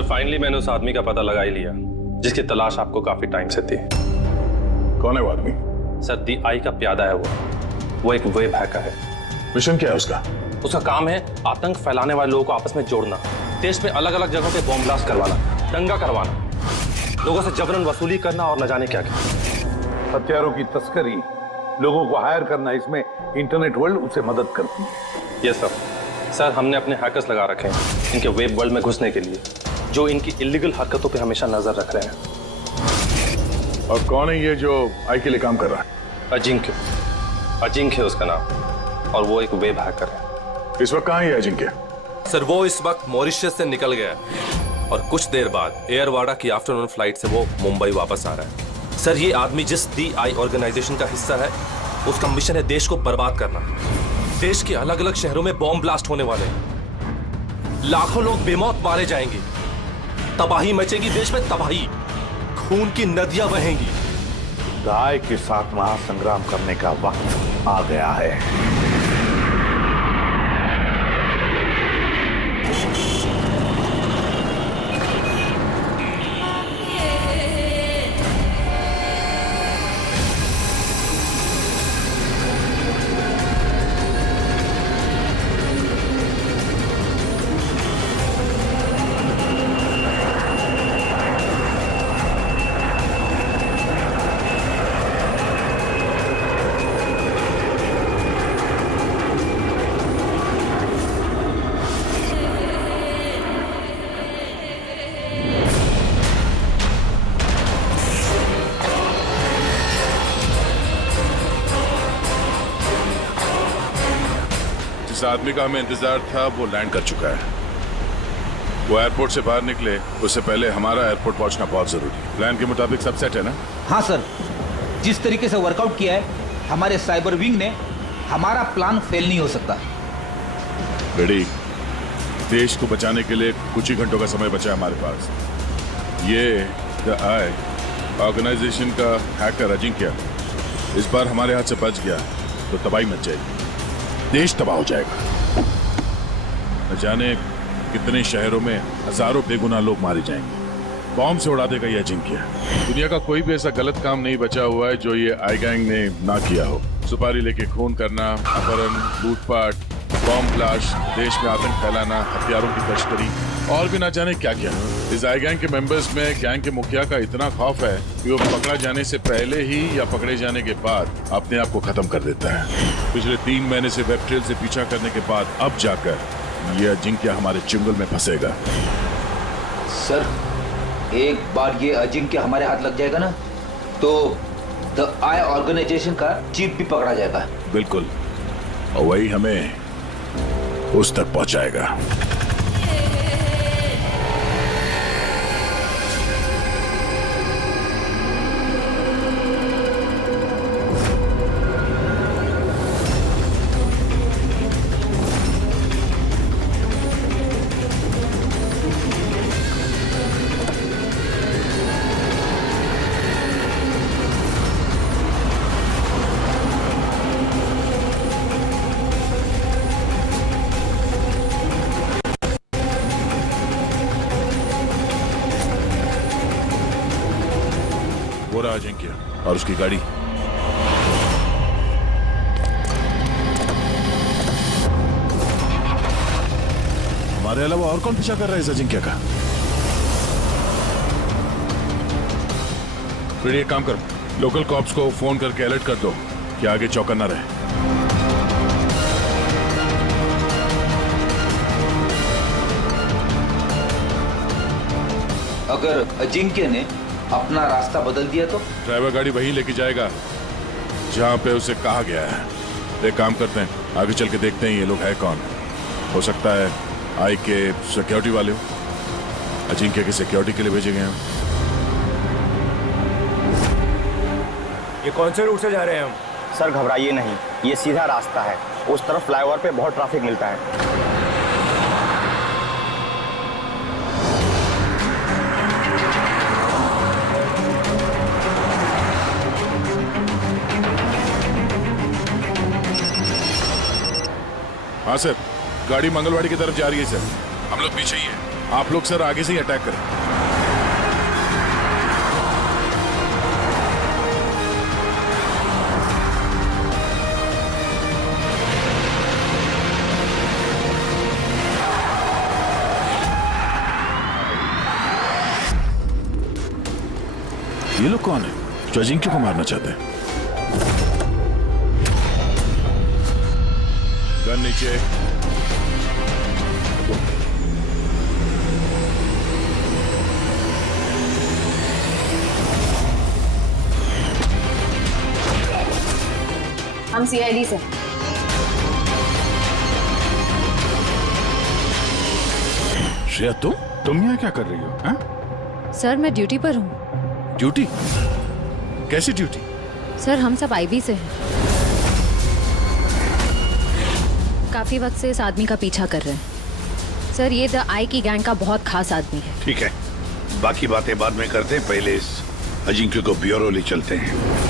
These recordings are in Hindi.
सर फाइनली मैंने उस आदमी का पता लगा ही लिया जिसकी तलाश आपको काफी टाइम से थी। कौन है वो आदमी? सर DI का प्यादा है वो एक वेब हैकर है। मिशन क्या है उसका? उसका काम है आतंक फैलाने वाले लोगों को आपस में जोड़ना, देश में अलग अलग जगहों पे बॉम्ब ब्लास्ट करवाना, दंगा करवाना, लोगों से जबरन वसूली करना और न जाने क्या क्या। हथियारों की तस्करी, लोगों को हायर करना, इसमें इंटरनेट वर्ल्ड उसे मदद करती है। यस सर हमने अपने हैकर्स लगा रखे हैं इनके वेब वर्ल्ड में घुसने के लिए, जो इनकी इलीगल हरकतों पे हमेशा नजर रख रहे हैं। और कौन है ये जो आई के लिए काम कर रहा है? अजिंक्य उसका नाम, और वो एक वेब हैकर है। इस वक्त कहाँ है अजिंक्य? सर वो इस वक्त मॉरिशस से निकल गया है और कुछ देर बाद एयरवाडा की आफ्टरनून फ्लाइट से वो मुंबई वापस आ रहा है। सर ये आदमी जिस DI ऑर्गेनाइजेशन का हिस्सा है, उसका मिशन है देश को बर्बाद करना। देश के अलग अलग शहरों में बॉम्ब ब्लास्ट होने वाले हैं, लाखों लोग बेमौत मारे जाएंगे, तबाही मचेगी, देश में तबाही, खून की नदियां बहेंगी। गाय के साथ महासंग्राम करने का वक्त आ गया है। जिस आदमी का हमें इंतजार था वो लैंड कर चुका है। वो एयरपोर्ट से बाहर निकले उससे पहले हमारा एयरपोर्ट पहुंचना बहुत जरूरी है। प्लान के मुताबिक सब सेट है ना? हाँ सर, जिस तरीके से वर्कआउट किया है हमारे साइबर विंग ने, हमारा प्लान फेल नहीं हो सकता। रेडी। देश को बचाने के लिए कुछ ही घंटों का समय बचा है हमारे पास। ये DI ऑर्गेनाइजेशन का हैकर अजिंक्य इस बार हमारे हाथ से बच गया तो तबाही मच जाएगी, देश तबाह हो जाएगा। न जाने कितने शहरों में हजारों बेगुनाह लोग मारे जाएंगे। बॉम्ब से उड़ा देगा ये अजिंक्य। दुनिया का कोई भी ऐसा गलत काम नहीं बचा हुआ है जो ये आई गैंग ने ना किया हो। सुपारी लेके खून करना, अपहरण, लूटपाट, बॉम्ब ब्लास्ट, देश में आतंक फैलाना, हथियारों की तस्करी और भी ना जाने क्या क्या। इस आई गैंग के मेंबर्स में गैंग के मुखिया का इतना खौफ है कि वो पकड़ा जाने से पहले ही या पकड़े जाने के बाद अपने आप को खत्म कर देता है। पिछले 3 महीने से वेब ट्रेल से पीछा करने के बाद अब जाकर ये अजिंक्य हमारे चुंगल में फंसेगा। सर एक बार ये अजिंक्य हमारे हाथ लग जाएगा ना, तो DI ऑर्गेनाइजेशन का चीफ भी पकड़ा जाएगा। बिल्कुल, और वही हमें उस तक पहुंचाएगा। वो रहा अजिंक्य और उसकी गाड़ी। हमारे अलावा और कौन पीछा कर रहा है इस अजिंक्य का? फिर एक काम कर, लोकल कॉप्स को फोन करके अलर्ट कर दो कि आगे चौकन्ना रहे। अगर अजिंक्य ने अपना रास्ता बदल दिया तो? ड्राइवर गाड़ी वहीं लेके जाएगा जहां पे उसे कहा गया है। एक काम करते हैं, आगे चल के देखते हैं ये लोग है कौन। हो सकता है आई के सिक्योरिटी वाले हो, अजिंक्य की सिक्योरिटी के लिए भेजे गए हैं। ये कौन से रूट से जा रहे हैं हम? सर घबराइए नहीं, ये सीधा रास्ता है। उस तरफ फ्लाईओवर पे बहुत ट्रैफिक मिलता है। हाँ सर, गाड़ी मंगलवाड़ी की तरफ जा रही है सर। हम लोग पीछे ही है। आप लोग सर आगे से ही अटैक करें। ये लोग कौन है जो अजिंक्य को मारना चाहते हैं? गन नीचे। हम सीआईडी से। श्रेया तुम यहाँ क्या कर रही हो? हाँ? सर मैं ड्यूटी पर हूँ। ड्यूटी? कैसी ड्यूटी? सर हम सब आईबी से हैं। काफी वक्त से इस आदमी का पीछा कर रहे हैं। सर ये द आई की गैंग का बहुत खास आदमी है। ठीक है, बाकी बातें बाद में करते हैं, पहले इस अजिंक्य को ब्यूरो ले चलते हैं।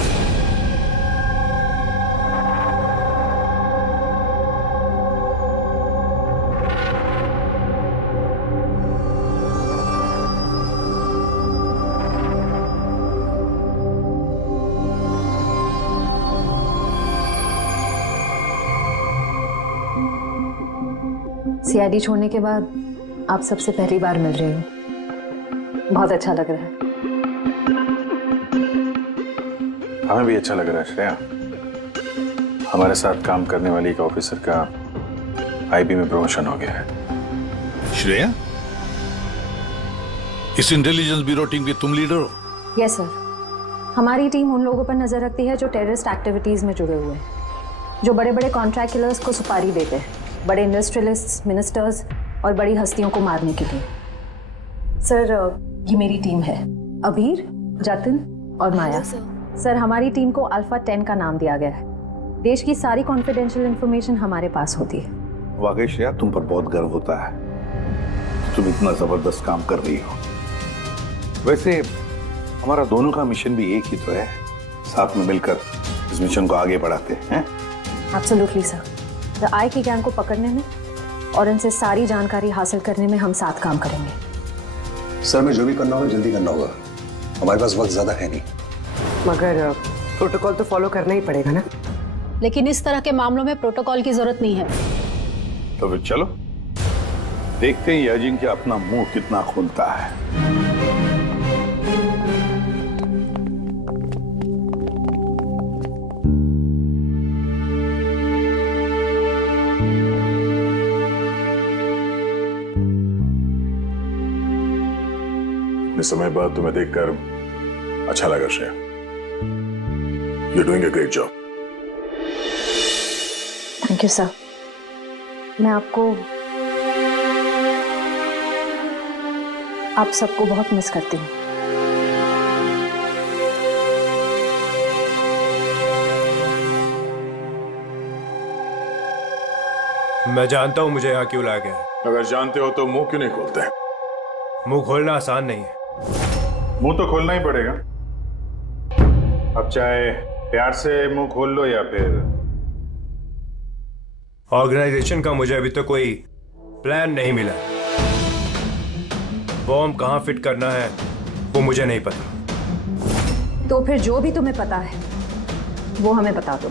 सीआईडी छोड़ने के बाद आप सबसे पहली बार मिल रही हूँ, बहुत अच्छा लग रहा है। हमें भी अच्छा लग रहा है श्रेया। हमारे साथ काम करने वाली एक ऑफिसर का आईबी में प्रमोशन हो गया है। श्रेया, इस इंटेलिजेंस ब्यूरो टीम के तुम लीडर हो? यस सर, हमारी टीम उन लोगों पर नजर रखती है जो टेररिस्ट एक्टिविटीज में जुड़े हुए हैं, जो बड़े बड़े कॉन्ट्रैक्ट किलर्स को सुपारी देते हैं, बड़े इंडस्ट्रियलिस्ट, मिनिस्टर्स और बड़ी हस्तियों को मारने के लिए। सर ये मेरी टीम है, अबीर, जतिन और माया। सर हमारी टीम को अल्फा 10 का नाम दिया गया है। देश की सारी कॉन्फिडेंशियल इंफॉर्मेशन हमारे पास होती है। वाकई श्रेया, तुम पर बहुत गर्व होता है, तुम इतना जबरदस्त काम कर रही हो। वैसे हमारा दोनों का मिशन भी एक ही तो है, साथ में मिलकर इस मिशन को आगे बढ़ाते हैं। एब्सोल्युटली सर, द आई की गैंग को पकड़ने में और इनसे सारी जानकारी हासिल करने में हम साथ काम करेंगे। सर में जो भी करना होगा जल्दी करना होगा, हमारे पास वक्त ज्यादा है नहीं। मगर प्रोटोकॉल तो फॉलो करना ही पड़ेगा ना। लेकिन इस तरह के मामलों में प्रोटोकॉल की जरूरत नहीं है। तो फिर चलो देखते हैं ये अजिंक्य अपना मुंह कितना खोलता है। समय बाद तुम्हें देखकर अच्छा लगा Shreya. You're doing a great job. Thank you sir. मैं आप सबको बहुत मिस करती हूँ। मैं जानता हूँ मुझे यहाँ क्यों लाया गया है। अगर जानते हो तो मुंह क्यों नहीं खोलते? मुंह खोलना आसान नहीं है। मुंह तो खोलना ही पड़ेगा, अब चाहे प्यार से मुंह खोल लो या फिर। ऑर्गेनाइजेशन का मुझे अभी तक कोई प्लान नहीं मिला। बॉम्ब कहाँ फिट करना है वो मुझे नहीं पता। तो फिर जो भी तुम्हें पता है वो हमें बता दो।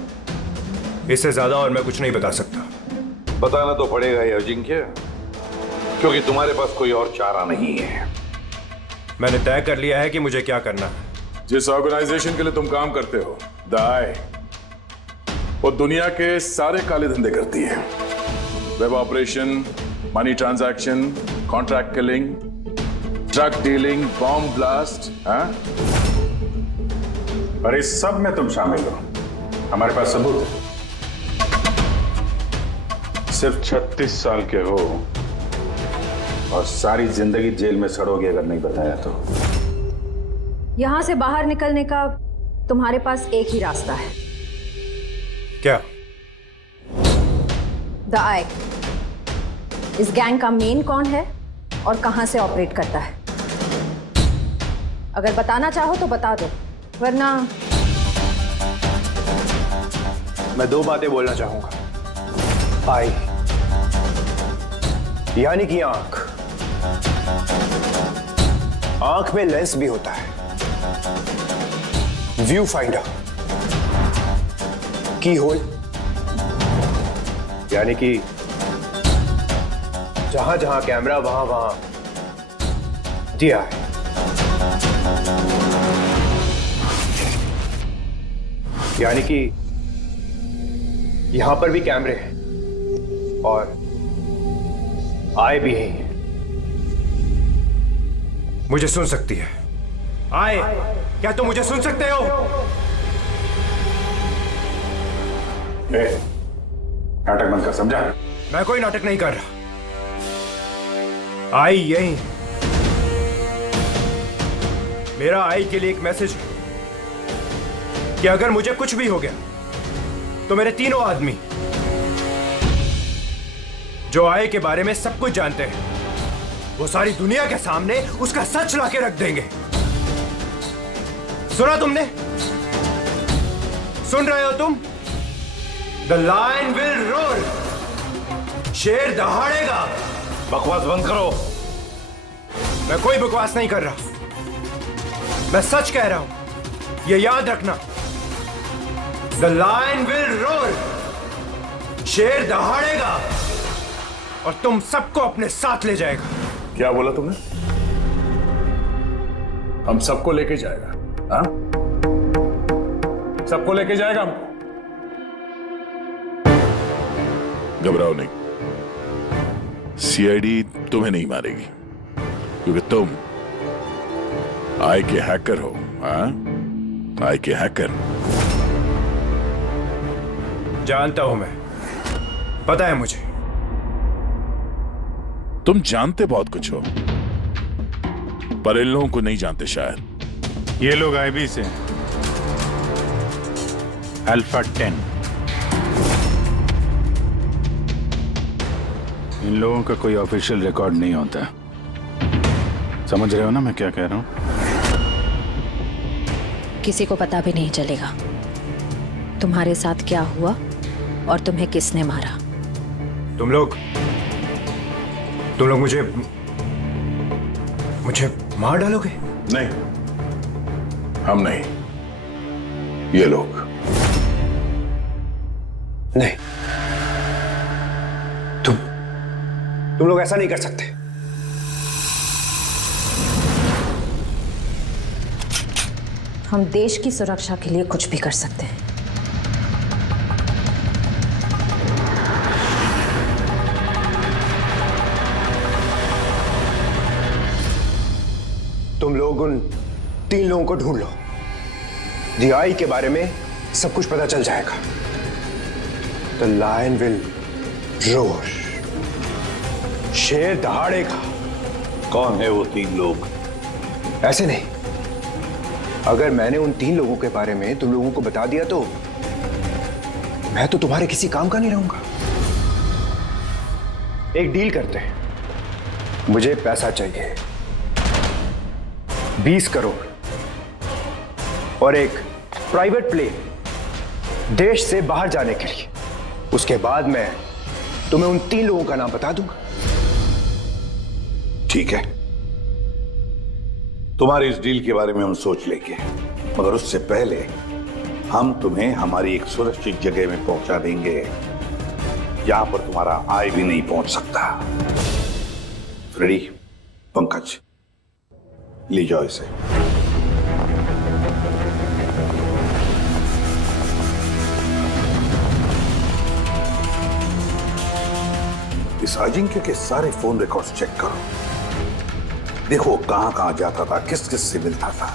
इससे ज्यादा और मैं कुछ नहीं बता सकता। बताना तो पड़ेगा ये अजिंक्य, क्योंकि तुम्हारे पास कोई और चारा नहीं है। मैंने तय कर लिया है कि मुझे क्या करना है। जिस ऑर्गेनाइजेशन के लिए तुम काम करते हो, द आई, वो दुनिया के सारे काले धंधे करती है। Web operation, money transaction, contract killing, drug dealing, bomb blast. पर इस सब में तुम शामिल हो, हमारे पास सबूत है। सिर्फ 36 साल के हो और सारी जिंदगी जेल में सड़ोगे अगर नहीं बताया तो। यहां से बाहर निकलने का तुम्हारे पास एक ही रास्ता है। क्या? द आई। इस गैंग का मेन कौन है और कहां से ऑपरेट करता है? अगर बताना चाहो तो बता दो, वरना। मैं 2 बातें बोलना चाहूंगा। आई यानी कि आंख, आंख में लेंस भी होता है, व्यू फाइंडर, की होल, यानी कि जहां जहां कैमरा वहां वहां दिया है। यानी कि यहां पर भी कैमरे हैं और आए भी हैं। मुझे सुन सकती है। आए, क्या तुम मुझे सुन सकते हो? नाटक बंद कर, समझा? मैं कोई नाटक नहीं कर रहा। आई यही है। मेरा आई के लिए एक मैसेज है कि अगर मुझे कुछ भी हो गया तो मेरे तीनों आदमी जो आई के बारे में सब कुछ जानते हैं, वो सारी दुनिया के सामने उसका सच लाके रख देंगे। सुना तुमने? सुन रहे हो तुम? द लायन विल रोर, शेर दहाड़ेगा। बकवास बंद करो। मैं कोई बकवास नहीं कर रहा, मैं सच कह रहा हूं, ये याद रखना। द लायन विल रोर, शेर दहाड़ेगा और तुम सबको अपने साथ ले जाएगा। क्या बोला तुमने? हम सबको लेके जाएगा? हाँ, सबको लेके जाएगा हमको। घबराओ नहीं, सीआईडी तुम्हें नहीं मारेगी क्योंकि तुम आई के हैकर हो। हाँ, आई के हैकर। जानता हूं मैं, पता है मुझे। तुम जानते बहुत कुछ हो पर इन लोगों को नहीं जानते शायद। ये लोग आईबी से हैं, अल्फा 10। इन लोगों का कोई ऑफिशियल रिकॉर्ड नहीं होता। समझ रहे हो ना मैं क्या कह रहा हूं? किसी को पता भी नहीं चलेगा तुम्हारे साथ क्या हुआ और तुम्हें किसने मारा। तुम लोग मुझे मार डालोगे? नहीं, हम नहीं, ये लोग। नहीं, तुम लोग ऐसा नहीं कर सकते। हम देश की सुरक्षा के लिए कुछ भी कर सकते हैं। तुम लोग उन 3 लोगों को ढूंढ लो। DI के बारे में सब कुछ पता चल जाएगा। द लायन विल रोर, शेर दहाड़ेगा। कौन है वो 3 लोग? ऐसे नहीं, अगर मैंने उन 3 लोगों के बारे में तुम लोगों को बता दिया तो मैं तो तुम्हारे किसी काम का नहीं रहूंगा। एक डील करते हैं। मुझे पैसा चाहिए 20 करोड़ और एक प्राइवेट प्लेन देश से बाहर जाने के लिए। उसके बाद मैं तुम्हें उन 3 लोगों का नाम बता दूंगा। ठीक है, तुम्हारी इस डील के बारे में हम सोच लेंगे, मगर उससे पहले हम तुम्हें हमारी एक सुरक्षित जगह में पहुंचा देंगे जहां पर तुम्हारा आई भी नहीं पहुंच सकता। रेडी? पंकज, ले जाओ इसे। इस अजिंक्य के सारे फोन रिकॉर्ड्स चेक करो, देखो कहां कहां जाता था, किस किस से मिलता था।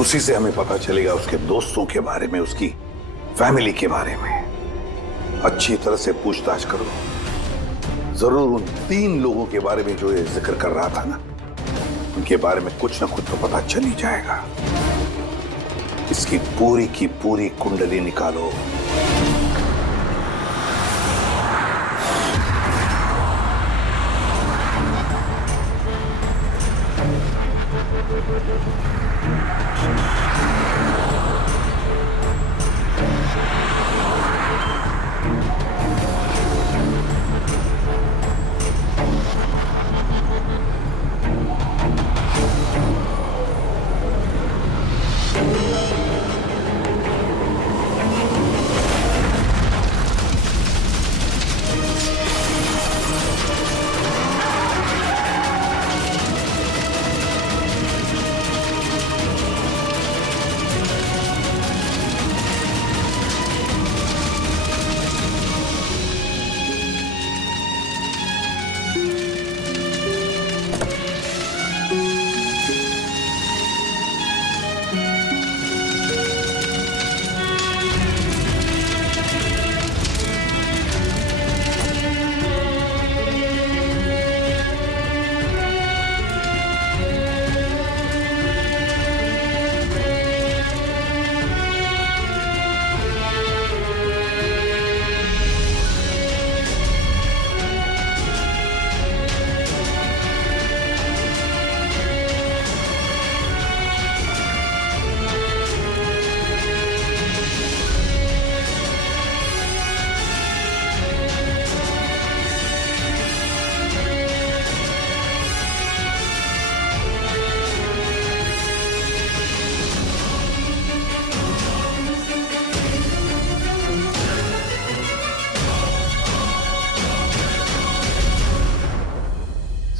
उसी से हमें पता चलेगा उसके दोस्तों के बारे में, उसकी फैमिली के बारे में। अच्छी तरह से पूछताछ करो, जरूर उन 3 लोगों के बारे में जो ये जिक्र कर रहा था ना, उनके बारे में कुछ ना कुछ तो पता चल ही जाएगा। इसकी पूरी की पूरी कुंडली निकालो।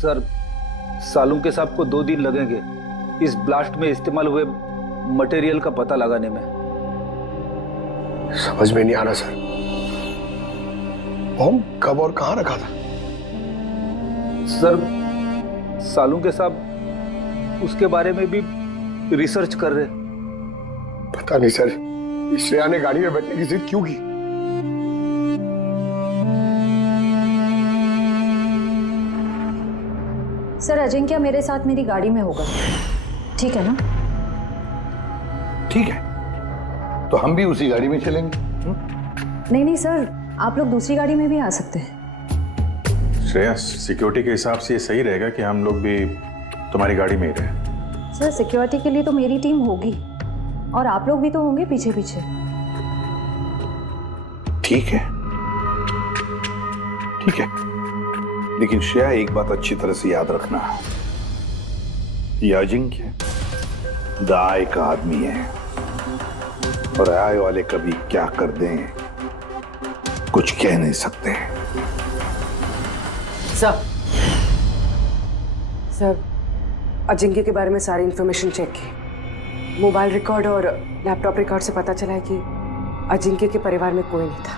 सर, सालुंके साहब को 2 दिन लगेंगे इस ब्लास्ट में इस्तेमाल हुए मटेरियल का पता लगाने में। समझ में नहीं आ रहा सर, बॉम्ब कब और कहां रखा था? सर, सालुंके साहब उसके बारे में भी रिसर्च कर रहे। पता नहीं सर, श्रेया ने गाड़ी में बैठने की जिद क्यों की? सर, अजिंक्य मेरे साथ मेरी गाड़ी में होगा, ठीक है ना? ठीक है, तो हम भी उसी गाड़ी में चलेंगे। नहीं सर, आप लोग दूसरी गाड़ी में भी आ सकते हैं। श्रेया, सिक्योरिटी के हिसाब से ये सही रहेगा कि हम लोग भी तुम्हारी गाड़ी में ही रहे। सर, सिक्योरिटी के लिए तो मेरी टीम होगी और आप लोग भी तो होंगे पीछे पीछे। ठीक है, ठीक है, लेकिन श्रेया एक बात अच्छी तरह से याद रखना, ये अजिंक्य द आई का आदमी है और आई वाले कभी क्या कर दें कुछ कह नहीं सकते। सर, अजिंक्य के बारे में सारी इंफॉर्मेशन चेक की। मोबाइल रिकॉर्ड और लैपटॉप रिकॉर्ड से पता चला है कि अजिंक्य के परिवार में कोई नहीं था।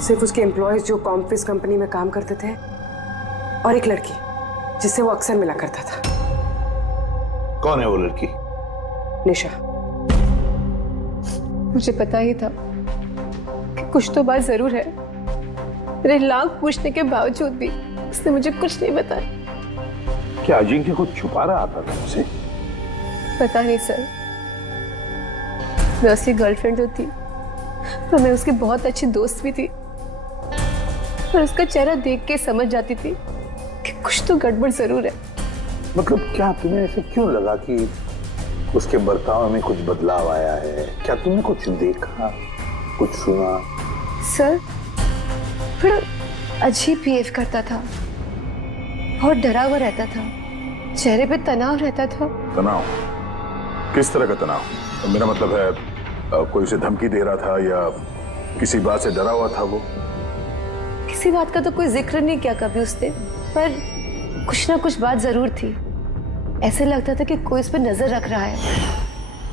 सिर्फ उसके एम्प्लॉयज जो कॉम्फिस कंपनी में काम करते थे और एक लड़की जिससे वो अक्सर मिला करता था। कौन है वो लड़की? निशा। मुझे पता ही था कि कुछ तो बात जरूर है। मेरे लाख पूछने के बावजूद भी उसने मुझे कुछ नहीं बताया। क्या अजिंक्य को छुपा रहा था तुमसे? पता नहीं सर, मैं उसकी गर्लफ्रेंड जो थी तो मैं उसकी बहुत अच्छी दोस्त भी थी और उसका चेहरा देख के समझ जाती थी कि कुछ तो गड़बड़ जरूर है। मतलब क्या तुम्हें ऐसे क्यों लगा कि उसके बर्ताव में कुछ बदलाव आया है? क्या तुमने कुछ देखा, कुछ सुना? सर, थोड़ा अजीब बिहेव करता था, बहुत डरा हुआ रहता था, चेहरे पे तनाव रहता था। तनाव? किस तरह का तनाव? तो मेरा मतलब है कोई उसे धमकी दे रहा था या किसी बात से डरा हुआ था वो? किसी बात का तो कोई जिक्र नहीं किया कभी उसने, पर कुछ ना कुछ बात जरूर थी। ऐसे लगता था कि कोई उस पर नजर रख रहा है।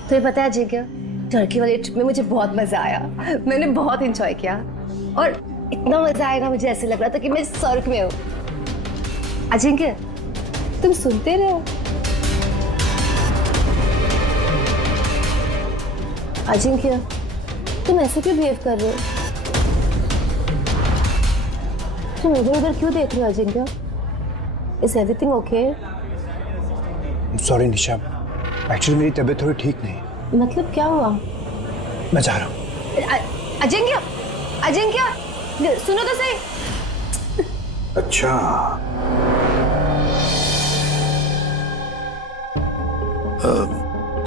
तो ये पता है जी क्या, टर्की वाली ट्रिप में मुझे बहुत मजा आया। मैंने बहुत एंजॉय किया और इतना मजा आया ना, मुझे ऐसे लग रहा था कि मैं स्वर्ग में हूँ। अजिंक्य, तुम सुनते रहो। अजिंक्य, तुम ऐसे क्यों बिहेव कर रहे हो? तुम इधर उधर क्यों देख रहे हो Ajinkya? Is everything okay? Sorry Nisha, actually मेरी तबीयत थोड़ी ठीक नहीं। मतलब क्या हुआ? मैं जा रहा हूँ। अजिंक्य, अजिंक्य, सुनो तो सही। अच्छा,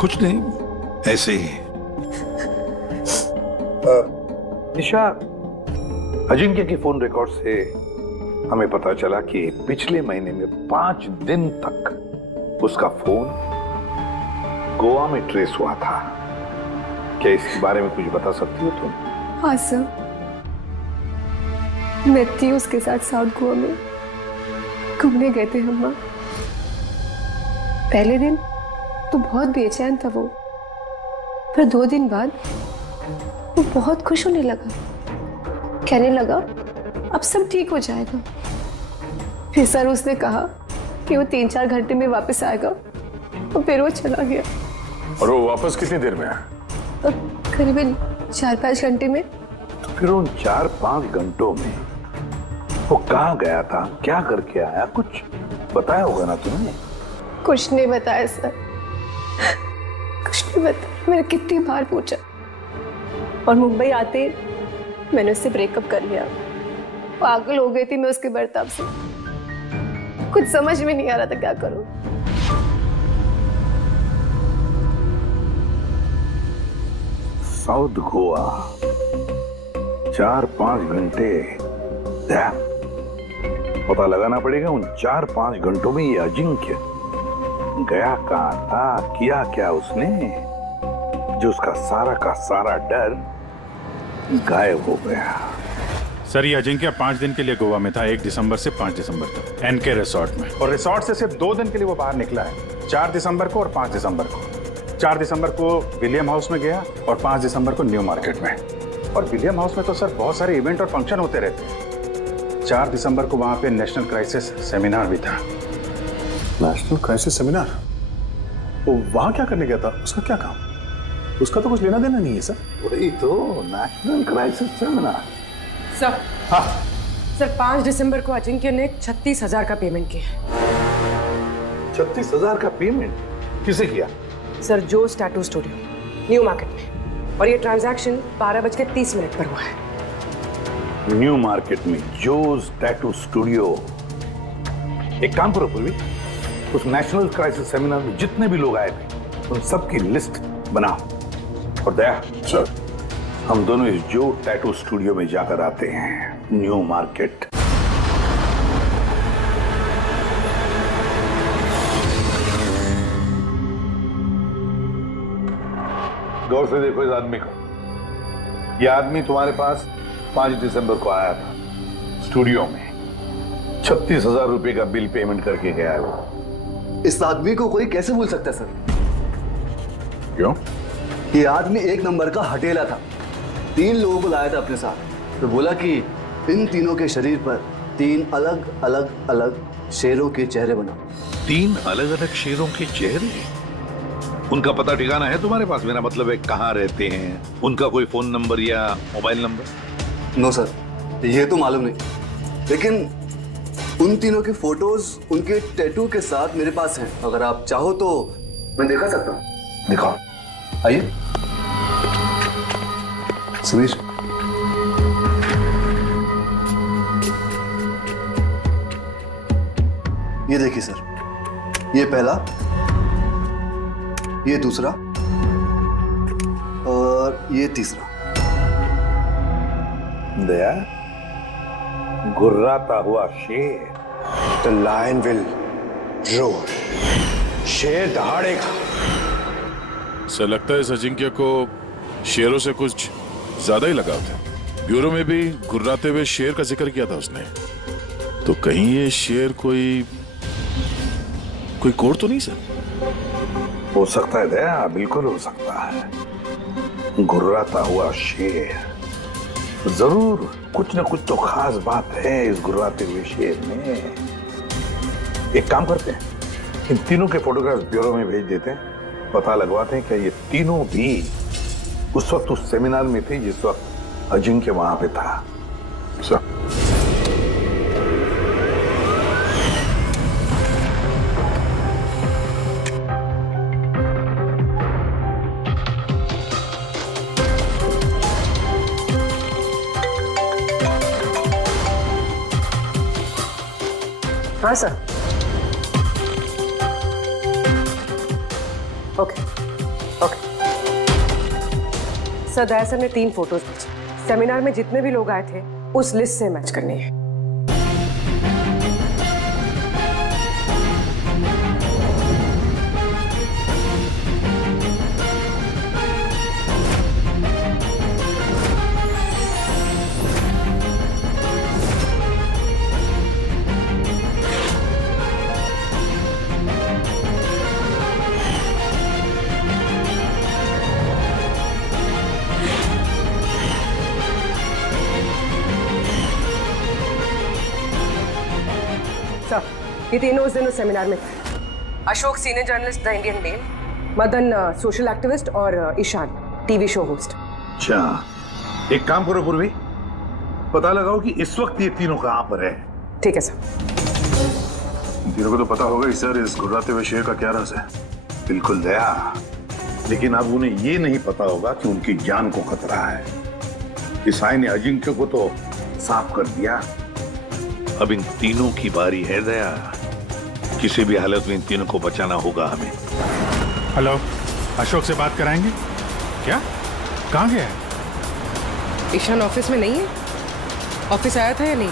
कुछ नहीं, ऐसे ही। निशा, अजिंक्य की फोन रिकॉर्ड से हमें पता चला कि पिछले महीने में 5 दिन तक उसका फोन गोवा में ट्रेस हुआ था। क्या इस बारे में कुछ बता सकती हो तुम? हाँ सर, मैं थी उसके साथ साउथ गोवा में, घूमने गए थे हम वहाँ। पहले दिन तो बहुत बेचैन था वो, पर 2 दिन बाद वो बहुत खुश होने लगा, कहने लगा अब सब ठीक हो जाएगा। फिर सर उसने कहा कि वो 3-4 घंटे में वापस आएगा और फिर वो चला गया। और वो वापस कितनी देर में आया? करीबन 4-5 घंटे में। तो फिर उन 4-5 घंटों में वो कहाँ गया था, क्या करके आया, कुछ बताया होगा ना तुमने? कुछ नहीं बताया सर, कुछ नहीं बताया। मैंने कितनी बार पूछा और मुंबई आते मैंने उससे ब्रेकअप कर लिया। पागल हो गई थी मैं उसके बर्ताव से, कुछ समझ में नहीं आ रहा था क्या करूं। साउथ गोवा 4-5 घंटे, पता लगाना पड़ेगा उन 4-5 घंटों में ये अजिंक्य गया कहाँ था, किया क्या उसने, जो उसका सारा का सारा डर गायब हो गया। सर ये अजिंक्य 5 दिन के लिए गोवा में था, 1 दिसंबर से 5 दिसंबर तक एनके रिसोर्ट में। और रिसोर्ट से सिर्फ 2 दिन के लिए वो बाहर निकला है, 4 दिसंबर को और 5 दिसंबर को। 4 दिसंबर को विलियम हाउस में गया और 5 दिसंबर को न्यू मार्केट में। और विलियम हाउस में तो सर बहुत सारे इवेंट और फंक्शन होते रहते हैं। 4 दिसंबर को वहां पे नेशनल क्राइसिस सेमिनार भी था। National crisis seminar? वो वहां क्या करने गया था? उसका क्या काम? उसका तो कुछ लेना देना नहीं है सर। वही तो नेशनल क्राइसिस सेमिनार। सर, हाँ सर, 5 दिसंबर को अजिंक्य ने 36,000 का पेमेंट किया। 36,000 का पेमेंट किसे किया? सर, जोस टैटू स्टूडियो, न्यू मार्केट में। और ये ट्रांजैक्शन 12:30 पर हुआ है। न्यू मार्केट में जोस टैटू स्टूडियो। एक काम करो पूर्वी, उस नेशनल क्राइसिस सेमिनार में जितने भी लोग आए थे उन सबकी लिस्ट बनाओ। और दया सर, हम दोनों इस जो टैटू स्टूडियो में जाकर आते हैं, न्यू मार्केट। गौर से देखो इस आदमी को। यह आदमी तुम्हारे पास 5 दिसंबर को आया था स्टूडियो में। 36,000 रुपए का बिल पेमेंट करके गया है वो। इस आदमी को कोई कैसे भूल सकता है सर? क्यों? ये आदमी 1 नंबर का हटेला था। 3 लोगों को लाया था अपने साथ, तो बोला कि इन तीनों के शरीर पर 3 अलग अलग अलग शेरों के चेहरे बना। 3 अलग अलग शेरों के चेहरे? उनका पता ठिकाना है तुम्हारे पास? मेरा मतलब है कहाँ रहते हैं, उनका कोई फोन नंबर या मोबाइल नंबर? नो सर, ये तो मालूम नहीं, लेकिन उन तीनों के फोटोज उनके टैटू के साथ मेरे पास हैं। अगर आप चाहो तो मैं दिखा सकता हूँ। दिखाओ। आइए सुनीश। ये देखिए सर, ये पहला, ये दूसरा और ये तीसरा। दया, गुर्राता हुआ शेर। The lion will roar. शेर दहाड़ेगा। सर लगता है इस अजिंक्य को शेरों से कुछ ज्यादा ही लगाव था। ब्यूरो में भी गुर्राते हुए शेर का जिक्र किया था उसने। तो कहीं ये शेर कोई कोड तो नहीं सर? हो सकता है दया, बिल्कुल हो सकता है। गुर्राता हुआ शेर, जरूर कुछ न कुछ तो खास बात है इस गुर्राते हुए शेर में। एक काम करते हैं, इन तीनों के फोटोग्राफ्स ब्यूरो में भेज देते हैं, पता लगवाते हैं कि ये तीनों भी उस वक्त उस सेमिनार में थे जिस वक्त अजिंक्य वहां पे था। सर हाँ सर। ओके ओके सर, दया सर ने 3 फोटोज भेजे। सेमिनार में जितने भी लोग आए थे उस लिस्ट से मैच करनी है। ये तीनों उस दिन उस सेमिनार में थे। Ashok senior journalist the Indian mail, Madan social activist और ईशान टीवी शो होस्ट। अच्छा, एक काम करो पूर्वी, पता लगाओ कि इस वक्त ये तीनों कहां पर है। ठीक है सर। तीनों को तो पता होगा ही सर इस गुर्राते हुए शेर का क्या राज है। बिल्कुल दया, लेकिन अब उन्हें ये नहीं पता होगा कि उनकी जान को खतरा है। इस साई ने अजिंक्य को तो साफ कर दिया, अब इन तीनों की बारी है दया। किसी भी हालत में इन तीनों को बचाना होगा हमें। हेलो, अशोक से बात कराएंगे क्या? कहाँ गया है? ईशान ऑफिस में नहीं है? ऑफिस आया था या नहीं?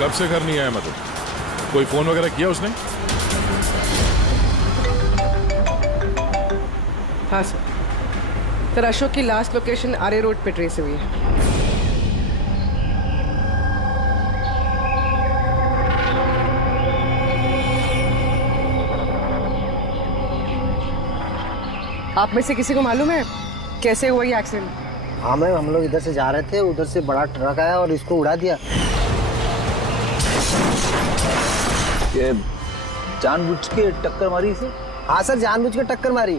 कब से घर नहीं आया? मतलब कोई फोन वगैरह किया उसने? हाँ सर। अशोक की लास्ट लोकेशन आरे रोड पे ट्रेस हुई है। आप में से किसी को मालूम है कैसे हुआ ये एक्सीडेंट? हाँ मैम, हम लोग इधर से जा रहे थे, उधर से बड़ा ट्रक आया और इसको उड़ा दिया। ये जानबूझ के टक्कर मारी इसे? हाँ सर, जानबूझ के टक्कर मारी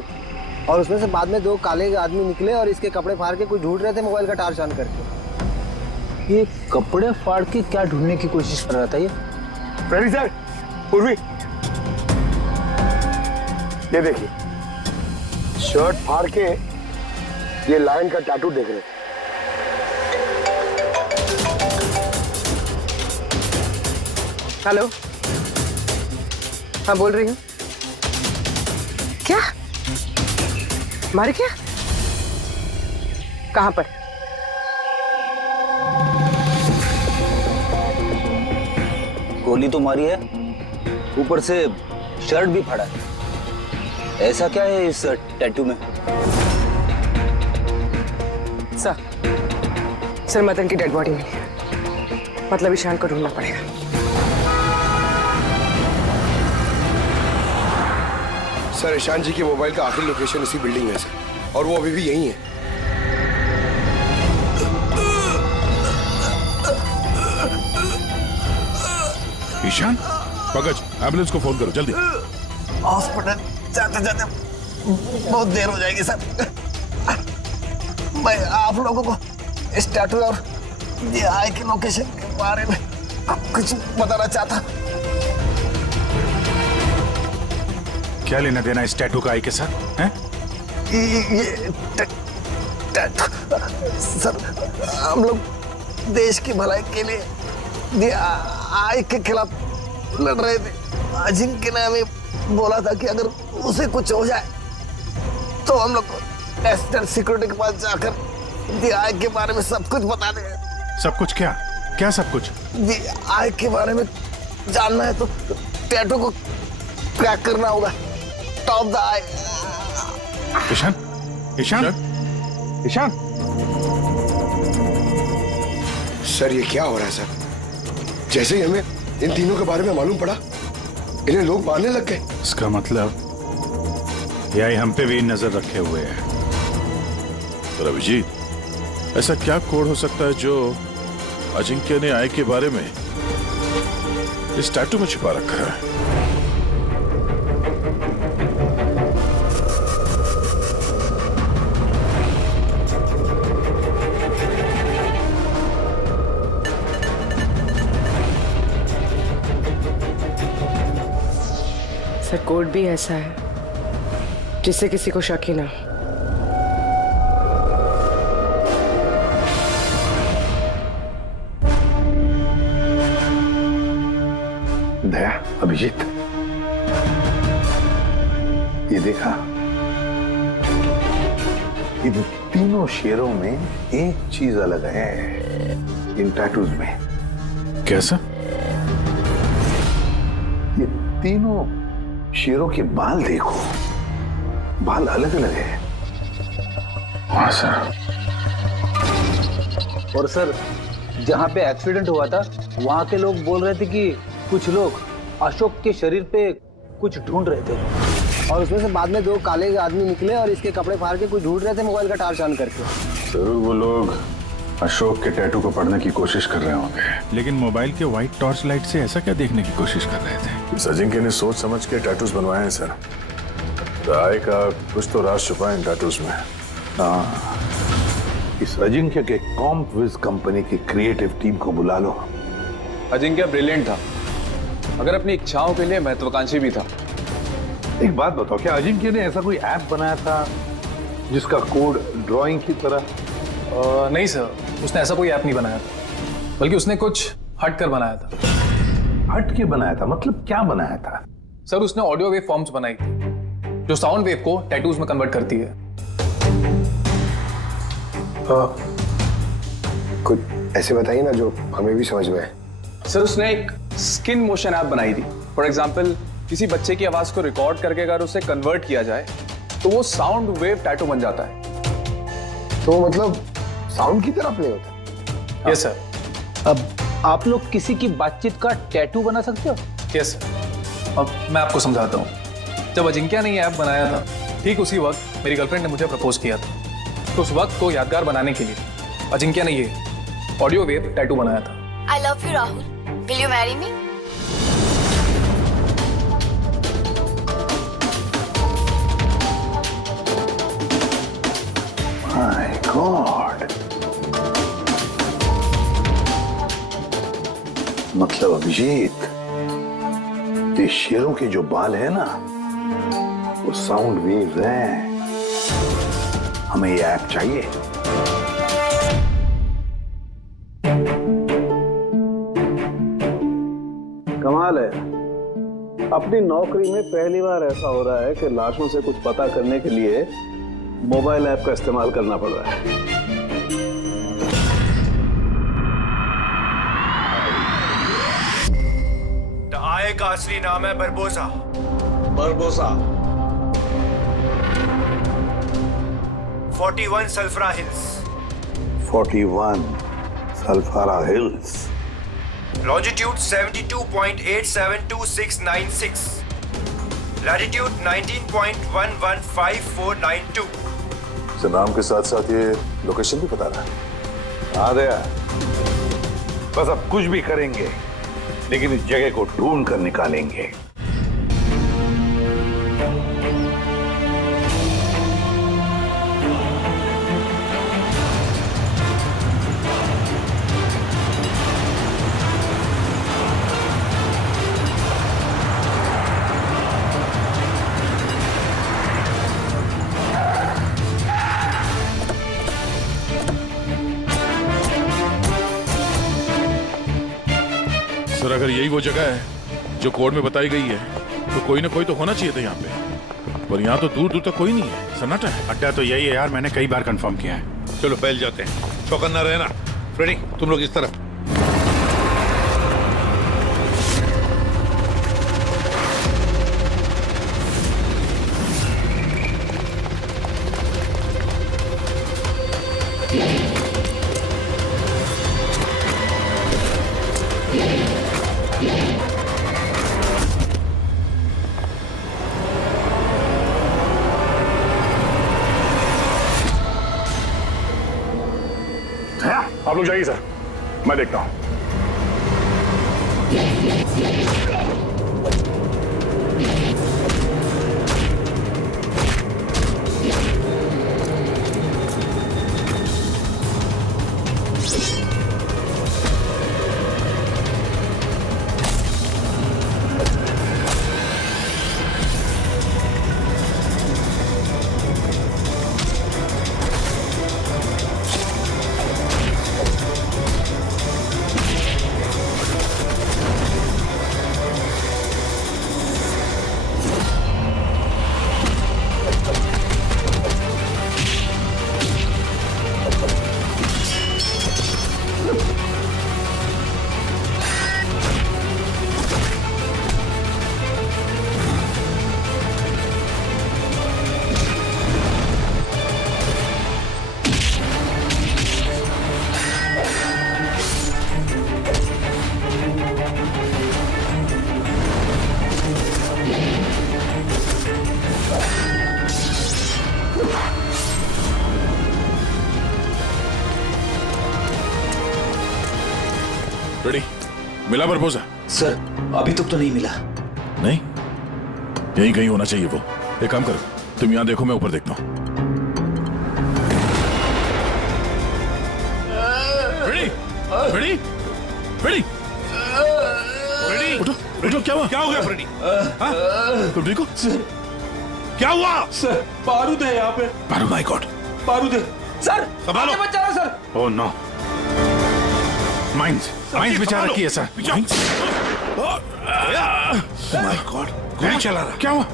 और उसमें से बाद में दो काले आदमी निकले और इसके कपड़े फाड़ के कुछ ढूंढ रहे थे मोबाइल का टार्च ऑन करके। ये कपड़े फाड़ के क्या ढूंढने की कोशिश कर रहा था ये? प्रहरी सर, पूर्वी, ये देखिए, शर्ट फाड़ के ये लायन का टैटू देख रहे थे। हेलो, हाँ बोल रही हूँ। क्या मारे? क्या? कहाँ पर? गोली तो मारी है, ऊपर से शर्ट भी फाड़ा है। ऐसा क्या है इस टैटू में? सर मदन की डेड बॉडी मिली है, मतलब ईशान को ढूंढना पड़ेगा। सर ईशान जी के मोबाइल का आखिरी लोकेशन इसी बिल्डिंग में है सर, और वो अभी भी यहीं है। ईशान, पंकज, एम्बुलेंस को फोन करो जल्दी। हॉस्पिटल जाते जाते बहुत देर हो जाएगी सर। मैं आप लोगों को इस टैटू और ये आई के लोकेशन के बारे में कुछ बताना चाहता। क्या लेना देना इस टैटू का आई के साथ हैं? ये टैटू सर, हम लोग देश की भलाई के लिए ये आई के खिलाफ लड़ रहे थे। अजिंक्य ने हमें बोला था कि अगर उसे कुछ हो जाए तो हम लोग नेशनल सिक्योरिटी के पास जाकर आई के बारे में सब कुछ बता देंगे। सब कुछ क्या? क्या सब कुछ? आई के बारे में जानना है तो टैटू को क्रैक करना होगा। Top the eye. Ishan, Ishan, Ishan. Sir ये क्या हो रहा है सर? जैसे ही हमें इन तीनों के बारे में मालूम पड़ा, इन्हें लोग मारने लग गए। इसका मतलब यही हम पे भी नजर रखे हुए है। पर अभिजीत, ऐसा क्या कोड हो सकता है जो अजिंक्य ने आई के बारे में इस टैटू में छिपा रखा है? सर कोड भी ऐसा है जिससे किसी को शक ही ना। दया, अभिजीत, ये देखा, इन तीनों शेरों में एक चीज अलग है इन टैटूज में। कैसा? ये तीनों शेरों के बाल देखो, बाल अलग अलग है। हाँ सर। और सर, जहाँ पे एक्सीडेंट हुआ था वहाँ के लोग बोल रहे थे कि कुछ लोग अशोक के शरीर पे कुछ ढूंढ रहे थे और उसमें से बाद में दो काले आदमी निकले और इसके कपड़े फाड़ के कुछ ढूंढ रहे थे मोबाइल का टार्च ऑन करके। जरूर वो लोग अशोक के टैटू को पढ़ने की कोशिश कर रहे होंगे। लेकिन मोबाइल के व्हाइट टॉर्च लाइट से ऐसा क्या देखने की कोशिश कर रहे थे? इस अजिंक्य ने सोच समझ के टैटूज बनवाए हैं सर। राय का कुछ तो राज छुपा है इन टैटूज में। हाँ, इस अजिंक्य के कॉम्पविज कंपनी की क्रिएटिव टीम को बुला लो। अजिंक्य ब्रिलियंट था, मगर अपनी इच्छाओं के लिए महत्वाकांक्षी भी था। एक बात बताओ, क्या अजिंक्य ने ऐसा कोई ऐप बनाया था जिसका कोड ड्राइंग की तरह? नहीं सर, उसने ऐसा कोई ऐप नहीं बनाया था, बल्कि उसने कुछ हट कर बनाया था। हट के बनाया था? मतलब क्या बनाया था? सर उसने ऑडियो वेव फॉर्म्स बनाई थी जो साउंड वेव को टैटूज में कन्वर्ट करती है। कुछ ऐसे बताइए ना जो हमें भी समझ में आए। सर उसने एक स्किन मोशन ऐप बनाई थी। फॉर एग्जाम्पल, किसी बच्चे की आवाज को रिकॉर्ड करके अगर उसे कन्वर्ट किया जाए तो वो साउंड वेव टैटू बन जाता है। तो मतलब साउंड की तरह प्ले होता है? Yes sir. अब आप लोग किसी की बातचीत का टैटू बना सकते हो? Yes sir. अब मैं आपको समझाता हूँ। जब अजिंक्य ने ये ऐप बनाया था, ठीक उसी वक्त मेरी गर्लफ्रेंड ने मुझे प्रपोज किया था, तो उस वक्त को यादगार बनाने के लिए अजिंक्य ने ये ऑडियो वेव टैटू बनाया था। I love you, Rahul. Will you marry me? My God. मतलब अभिजीत, ये शेरों के जो बाल है ना, वो साउंड वेव्स हैं। हमें ये ऐप चाहिए। कमाल है, अपनी नौकरी में पहली बार ऐसा हो रहा है कि लाशों से कुछ पता करने के लिए मोबाइल ऐप का इस्तेमाल करना पड़ रहा है। आय का असली नाम है बरबोसा। बरबोसा 41 सल्फरा हिल्स। 41 सल्फारा हिल्स। Longitude 72.872696, latitude 19.115492। से नाम के साथ साथ ये लोकेशन भी बता रहा है। हाँ दया, बस अब कुछ भी करेंगे, लेकिन इस जगह को ढूंढ कर निकालेंगे। सर, अगर यही वो जगह है जो कोड में बताई गई है, तो कोई ना कोई तो होना चाहिए था यहाँ पे, पर यहाँ तो दूर दूर तक कोई नहीं है। सन्नाटा है। अड्डा तो यही है यार, मैंने कई बार कंफर्म किया है। चलो पहले जाते हैं, चौकन्ना रहना। फ्रेडी, तुम लोग इस तरफ। आप लोग जाइए सर, मैं देखता हूं। रेडी? मिला बरबोसा? सर, अभी तक तो नहीं मिला। नहीं, यहीं कहीं होना चाहिए वो। एक काम करो, तुम यहां देखो, मैं ऊपर देखता हूं। रेडी? रेडी? रेडी? रेडी? उठो, उठो। क्या हुआ? क्या हो गया फ्रेडी? हाँ? तुम ठीक हो? सर, क्या हुआ? सर, बारूद है यहाँ पे। बारूद? माय गॉड, बारूद है। सर, संभालो। आगे मत जाना सर। ओह नो, माइंस बिचारा रखी है सर। माय गॉड, गोली चला रहा। क्या हुआ?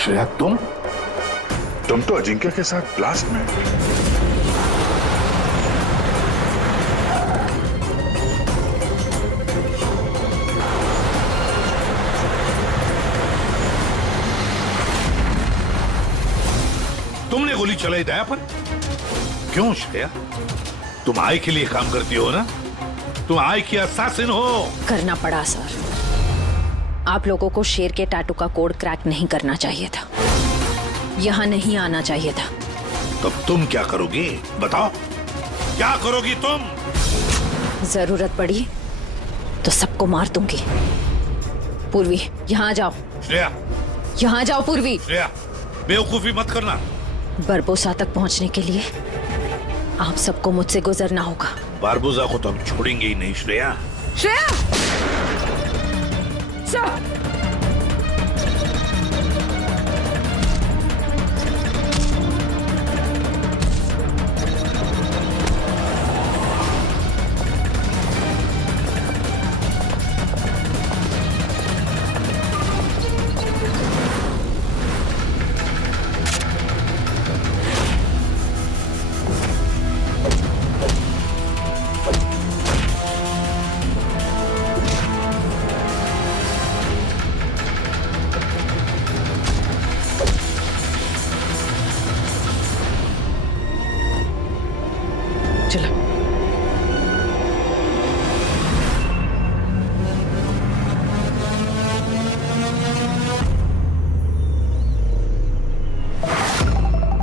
श्रेया तुम तो अजिंक्य के साथ ब्लास्ट में। तुमने गोली चलाई दया पर? क्यों श्रेया? तुम आई के लिए काम करती हो ना? तुम आई की असैसिन हो। करना पड़ा सर। आप लोगों को शेर के टैटू का कोड क्रैक नहीं करना चाहिए था, यहां नहीं आना चाहिए था। तब तुम क्या करोगी बताओ, क्या करोगी तुम? जरूरत पड़ी तो सबको मार दूंगी। पूर्वी यहां आ जाओ। श्रेया यहां जाओ पूर्वी। श्रेया बेवकूफी मत करना। बरबोसा तक पहुंचने के लिए आप सबको मुझसे गुजरना होगा। बारबोसा को तो हम छोड़ेंगे ही नहीं श्रेया। श्रेया! सर!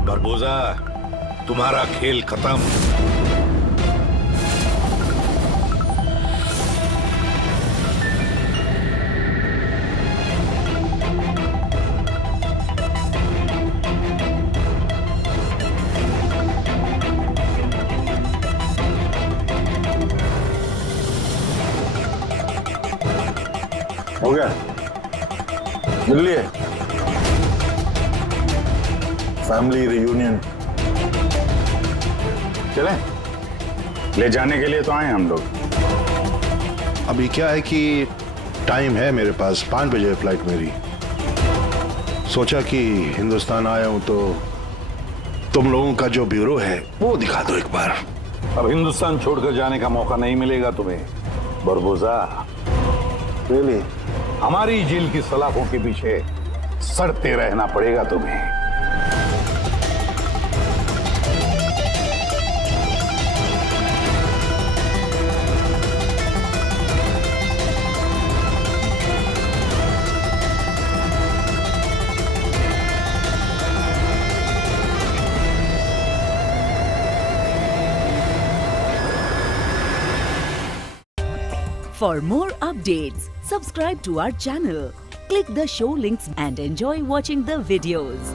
बारबोसा तुम्हारा खेल खत्म। हो गया, मिल लिए फैमिली रियूनियन। चलें, ले जाने के लिए तो आए हम लोग। अभी क्या है कि टाइम है मेरे पास, 5 बजे फ्लाइट मेरी। सोचा कि हिंदुस्तान आया हूं तो तुम लोगों का जो ब्यूरो है वो दिखा दो एक बार। अब हिंदुस्तान छोड़कर जाने का मौका नहीं मिलेगा तुम्हें बरबोसा। रियली हमारी जेल की सलाखों के पीछे सड़ते रहना पड़ेगा तुम्हें। For more updates, subscribe to our channel, click the show links and enjoy watching the videos.